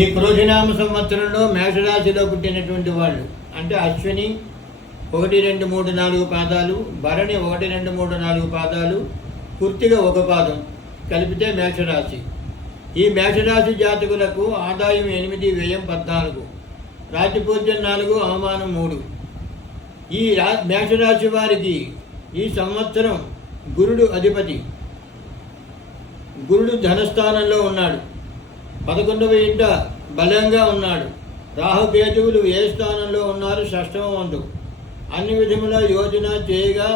ఈ క్రోధినామ సంవత్సరంలో మేషరాశిలో పుట్టినటువంటి వాళ్ళు అంటే అశ్విని 1, 2, 3, 4 పాదాలు, భరణి 1, 2, 3, 4 పాదాలు, పూర్తిగా ఒక పాదం కలిపితే మేషరాశి. ఈ మేషరాశి జాతకులకు ఆదాయం 8, వ్యయం 14, రాజ్యపూజ్యం 4, అవమానం 3. ఈ మేషరాశి వారికి ఈ సంవత్సరం గురుడు అధిపతి. గురుడు ధనస్థానంలో ఉన్నాడు, 11వ ఇంట బలంగా ఉన్నాడు. రాహుకేతువులు ఏ స్థానంలో ఉన్నారు? 6వ వంతు. అన్ని విధముల యోజన చేయగా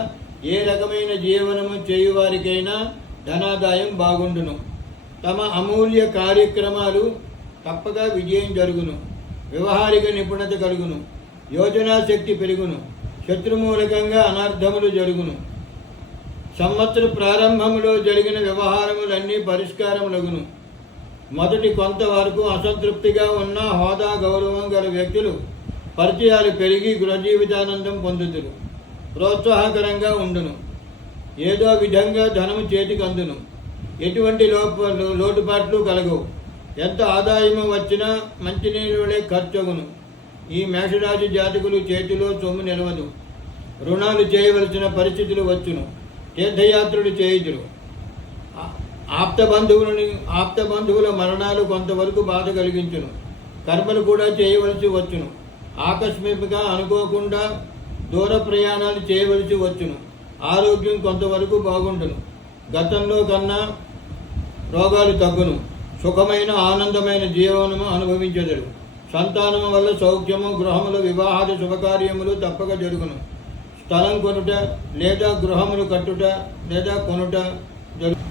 ఏ రకమైన జీవనము చేయువారికైనా ధనాదాయం బాగుండును. తమ అమూల్య కార్యక్రమాలు తప్పగా విజయం జరుగును. వ్యవహారిక నిపుణత కలుగును. యోజనా శక్తి పెరుగును. శత్రుమూలకంగా అనర్థములు జరుగును. సంవత్సర ప్రారంభంలో జరిగిన వ్యవహారములన్నీ పరిష్కారములగును. మొదటి కొంతవరకు అసంతృప్తిగా ఉన్న హోదా గౌరవం గల వ్యక్తులు పరిచయాలు పెరిగి గృహజీవితానందం పొందుతురు. ప్రోత్సాహకరంగా ఉండును. ఏదో విధంగా ధనము చేతికి అందును. ఎటువంటి లోటుపాట్లు కలగవు. ఎంత ఆదాయము వచ్చినా మంచినీళ్ళే ఖర్చగును. ఈ మేషరాశి జాతకులు చేతిలో సొమ్ము నిలవదు. రుణాలు చేయవలసిన పరిస్థితులు వచ్చును. తీర్థయాత్రలు చేయుదురు. ఆప్త బంధువుల మరణాలు కొంతవరకు బాధ కలిగించును. కర్మలు కూడా చేయవలసి వచ్చును. ఆకస్మికంగా అనుకోకుండా దూర ప్రయాణాలు చేయవలసి వచ్చును. ఆరోగ్యం కొంతవరకు బాగుండును. గతంలో కన్నా రోగాలు తగ్గును. సుఖమైన ఆనందమైన జీవనము అనుభవించెదరు. సంతానము వల్ల సౌఖ్యము, గృహముల వివాహాది శుభకార్యములు తప్పక జరుగును. స్థలం కొనుట లేదా గృహములు కట్టుట లేదా కొనుట జరుగు.